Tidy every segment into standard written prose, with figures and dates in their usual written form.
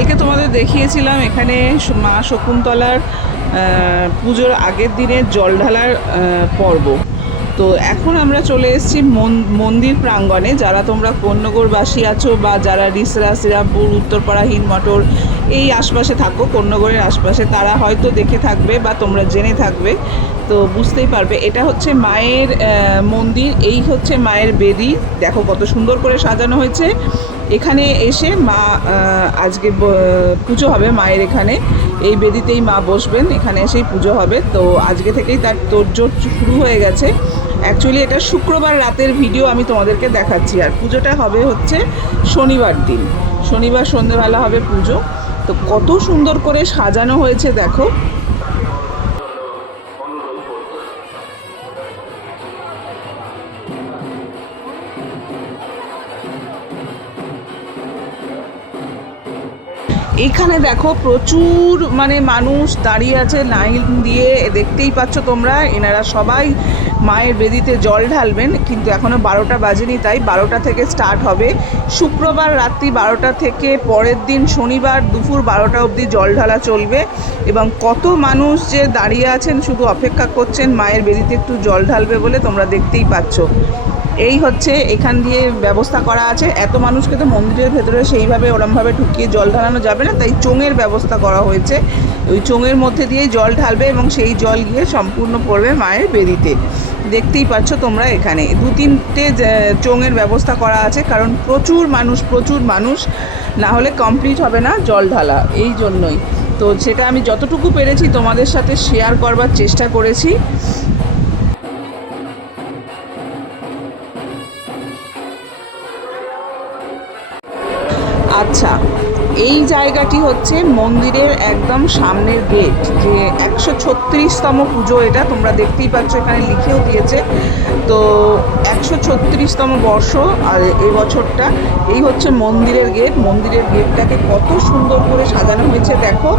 কালকে তোমাদের দেখিয়েছিলাম এখানে মা শকুন্তলার পুজোর আগের দিনের জল ঢালার পর্ব। তো এখন আমরা চলে এসেছি মন্দির প্রাঙ্গণে। যারা তোমরা কন্যগড়বাসী আছো বা যারা রিসরা, শ্রীরামপুর, উত্তরপাড়া, হিন্দমটর এই আশপাশে থাকো, কন্যগড়ের আশপাশে, তারা হয়তো দেখে থাকবে বা তোমরা জেনে থাকবে, তো বুঝতেই পারবে এটা হচ্ছে মায়ের মন্দির। এই হচ্ছে মায়ের বেদি, দেখো কত সুন্দর করে সাজানো হয়েছে। এখানে এসে মা আজকে পুজো হবে মায়ের এখানে, এই বেদিতেই মা বসবেন, এখানে এসেই পুজো হবে। তো আজকে থেকেই তার তোড়জোড় শুরু হয়ে গেছে। অ্যাকচুয়ালি এটা শুক্রবার রাতের ভিডিও আমি তোমাদেরকে দেখাচ্ছি, আর পুজোটা হবে হচ্ছে শনিবার দিন, শনিবার সন্ধ্যেবেলা হবে পুজো। তো কত সুন্দর করে সাজানো হয়েছে দেখো। এইখানে দেখো প্রচুর মানুষ দাঁড়িয়ে আছে লাইন দিয়ে, দেখতেই পাচ্ছ তোমরা। এনারা সবাই মায়ের বেদিতে জল ঢালবেন, কিন্তু এখনও 12টা বাজেনি, তাই 12টা থেকে স্টার্ট হবে। শুক্রবার রাত্রি 12টা থেকে পরের দিন শনিবার দুপুর 12টা অবধি জল ঢালা চলবে। এবং কত মানুষ যে দাঁড়িয়ে আছেন, শুধু অপেক্ষা করছেন মায়ের বেদিতে একটু জল ঢালবে বলে, তোমরা দেখতেই পাচ্ছ। এই হচ্ছে এখান দিয়ে ব্যবস্থা করা আছে। এত মানুষকে তো মন্দিরের ভেতরে সেইভাবে ওরমভাবে ঢুকিয়ে জল ঢালানো যাবে না, তাই চোঙের ব্যবস্থা করা হয়েছে। ওই চোঙের মধ্যে দিয়ে জল ঢালবে এবং সেই জল গিয়ে সম্পূর্ণ পড়বে মায়ের বেদিতে। দেখতেই পাচ্ছ তোমরা, এখানে 2-3টে চোঙের ব্যবস্থা করা আছে, কারণ প্রচুর মানুষ, না হলে কমপ্লিট হবে না জল ঢালা, এই জন্যই। তো সেটা আমি যতটুকু পেরেছি তোমাদের সাথে শেয়ার করবার চেষ্টা করেছি। আচ্ছা, এই জায়গাটি হচ্ছে মন্দিরের একদম সামনের গেট, যে 136তম পুজো এটা, তোমরা দেখতেই পাচ্ছ এখানে লিখেও দিয়েছে। তো 136তম বর্ষ আর এই বছরটা। এই হচ্ছে মন্দিরের গেট, মন্দিরের গেটটাকে কত সুন্দর করে সাজানো হয়েছে দেখো।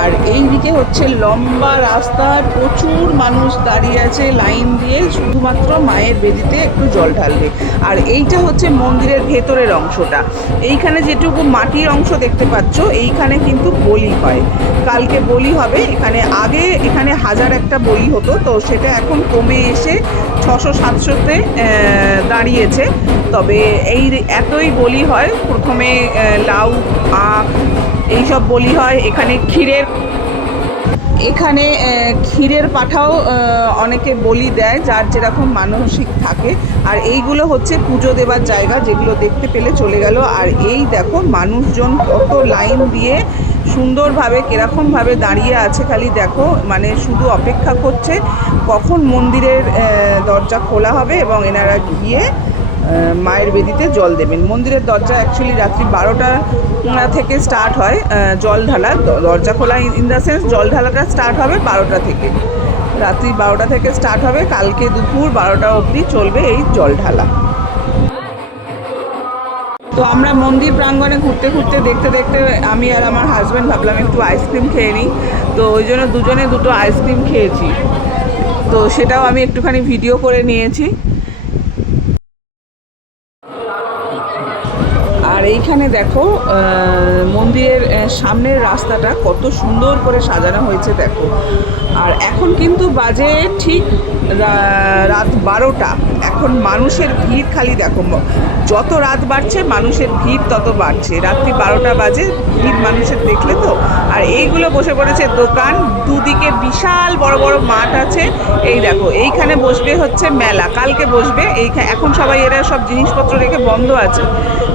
আর এই দিকে হচ্ছে লম্বা রাস্তায় প্রচুর মানুষ দাঁড়িয়ে আছে লাইন দিয়ে, শুধুমাত্র মায়ের বেদিতে একটু জল ঢালবে। আর এইটা হচ্ছে মন্দিরের ভেতরের অংশটা। এইখানে যেটুকু মাটির অংশ দেখতে পাচ্ছ, এইখানে কিন্তু বলি হয়, কালকে বলি হবে এখানে। আগে এখানে 1000 একটা বলি হতো, তো সেটা এখন কমে এসে 600-700-তে দাঁড়িয়েছে। তবে এই এতই বলি হয়, প্রথমে লাউ, আখ এইসব বলি হয়। এখানে ক্ষীরের পাঠাও অনেকে বলি দেয়, যার যেরকম মানসিক থাকে। আর এইগুলো হচ্ছে পুজো দেবার জায়গা, যেগুলো দেখতে পেলে চলে গেল। আর এই দেখো মানুষজন কত লাইন দিয়ে সুন্দরভাবে কীরকমভাবে দাঁড়িয়ে আছে, খালি দেখো, শুধু অপেক্ষা করছে কখন মন্দিরের দরজা খোলা হবে এবং এনারা গিয়ে মায়ের বেদিতে জল দেবেন। মন্দিরের দরজা অ্যাকচুয়ালি রাত্রি 12টা থেকে স্টার্ট হয় জল ঢালা। দরজা খোলা ইন দ্য সেন্স জল ঢালাটা স্টার্ট হবে 12টা থেকে, রাত্রি 12টা থেকে স্টার্ট হবে, কালকে দুপুর 12টা অবধি চলবে এই জল ঢালা। তো আমরা মন্দির প্রাঙ্গণে ঘুরতে ঘুরতে দেখতে দেখতে আমি আর আমার হাজব্যান্ড ভাবলাম একটু আইসক্রিম খেয়ে নিই। তো ওই জন্য দুজনে দুটো আইসক্রিম খেয়েছি, তো সেটাও আমি একটুখানি ভিডিও করে নিয়েছি। আর এইখানে দেখো মন্দিরের সামনের রাস্তাটা কত সুন্দর করে সাজানো হয়েছে দেখো। আর এখন কিন্তু বাজে ঠিক রাত 12টা। এখন মানুষের ভিড় খালি দেখো, যত রাত বাড়ছে মানুষের ভিড় তত বাড়ছে। রাত্রি 12টা বাজে, ভিড় মানুষের দেখলে তো। আর এইগুলো বসে পড়েছে দোকান, দুদিকে বিশাল বড় বড় মাঠ আছে। এই দেখো এইখানে বসবে হচ্ছে মেলা, কালকে বসবে। এখন সবাই এরা সব জিনিসপত্র রেখে বন্ধ আছে,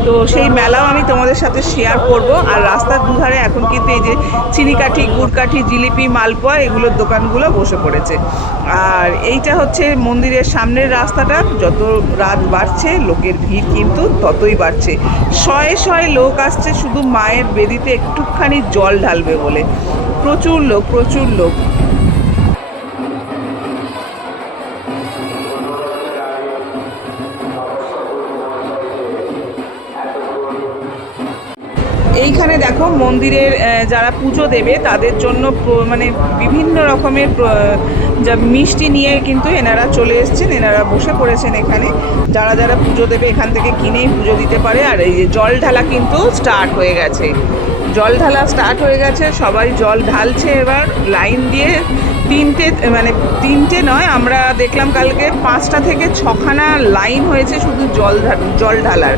তো সেই মেলাও আমি তোমাদের সাথে শেয়ার করব। আর রাস্তার দুধারে এখন কিন্তু এই যে চিনিকাঠি, গুড়কাঠি, জিলিপি, মালপোয়া এগুলোর দোকানগুলো বসে পড়েছে। আর এইটা হচ্ছে মন্দিরের সামনের রাস্তাটা। যত রাত বাড়ছে লোকের ভিড় কিন্তু ততই বাড়ছে। শয়ে শয়ে লোক আসছে শুধু মায়ের বেদিতে একটুখানি জল ঢালবে বলে। প্রচুর লোক। এইখানে দেখো মন্দিরের যারা পুজো দেবে তাদের জন্য বিভিন্ন রকমের যা মিষ্টি নিয়ে কিন্তু এনারা চলে এসছেন, এনারা বসে পড়েছেন এখানে। যারা যারা পুজো দেবে এখান থেকে কিনেই পুজো দিতে পারে। আর এই যে জল ঢালা কিন্তু স্টার্ট হয়ে গেছে। জল ঢালা স্টার্ট হয়ে গেছে, সবাই জল ঢালছে এবার লাইন দিয়ে। তিনটে নয়, আমরা দেখলাম কালকে 5টা থেকে 6খানা লাইন হয়েছে শুধু জল ঢালার।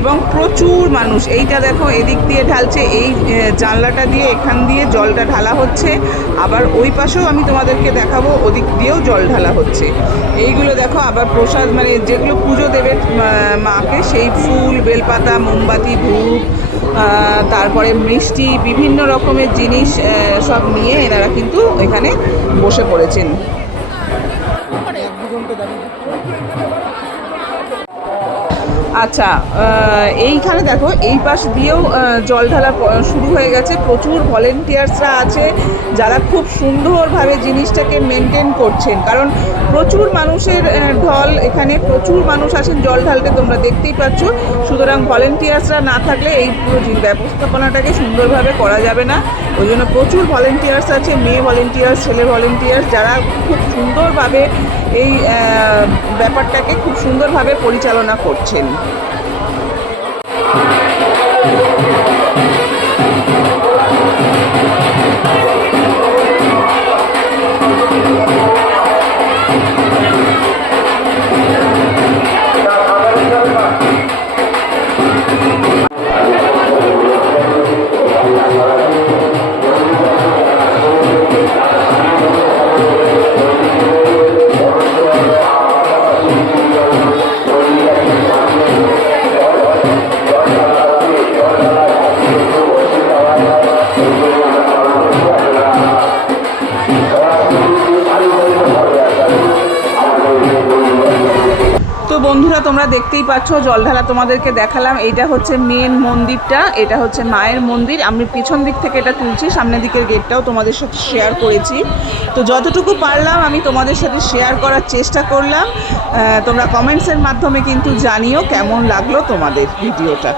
এবং প্রচুর মানুষ, এইটা দেখো এদিক দিয়ে ঢালছে, এই জানলাটা দিয়ে এখান দিয়ে জলটা ঢালা হচ্ছে, আবার ওই পাশেও আমি তোমাদেরকে দেখাবো ওদিক দিয়েও জল ঢালা হচ্ছে। এইগুলো দেখো আবার প্রসাদ, মানে যেগুলো পুজো দেবে মাকে, সেই ফুল, বেলপাতা, মোমবাতি, ধূপ, তারপরে মিষ্টি, বিভিন্ন রকমের জিনিস সব নিয়ে এনারা কিন্তু এখানে বসে পড়েছেন। আচ্ছা, এইখানে দেখো এই পাশ দিয়েও জল ঢালা শুরু হয়ে গেছে। প্রচুর ভলেন্টিয়ার্সরা আছে যারা খুব সুন্দরভাবে জিনিসটাকে মেনটেন করছেন, কারণ প্রচুর মানুষের ঢল, এখানে প্রচুর মানুষ আসেন জল ঢালতে, তোমরা দেখতেই পাচ্ছ। সুতরাং ভলেন্টিয়ার্সরা না থাকলে এই পুরো ব্যবস্থাপনাটাকে সুন্দরভাবে করা যাবে না। ওই জন্য প্রচুর ভলেন্টিয়ার্স আছে, মেয়ে ভলেন্টিয়ার্স, ছেলে ভলেন্টিয়ার্স, যারা খুব সুন্দরভাবে এই ব্যাপারটাকে খুব সুন্দরভাবে পরিচালনা করছেন। বন্ধুরা, তোমরা দেখতেই পাচ্ছ জল ঢালা তোমাদেরকে দেখালাম। এইটা হচ্ছে মেন মন্দিরটা, এটা হচ্ছে মায়ের মন্দির। আমি পিছন দিক থেকে এটা তুলছি, সামনের দিকের গেটটাও তোমাদের সাথে শেয়ার করেছি। তো যতটুকু পারলাম আমি তোমাদের সাথে শেয়ার করার চেষ্টা করলাম। তোমরা কমেন্টসের মাধ্যমে কিন্তু জানিও কেমন লাগলো তোমাদের ভিডিওটা।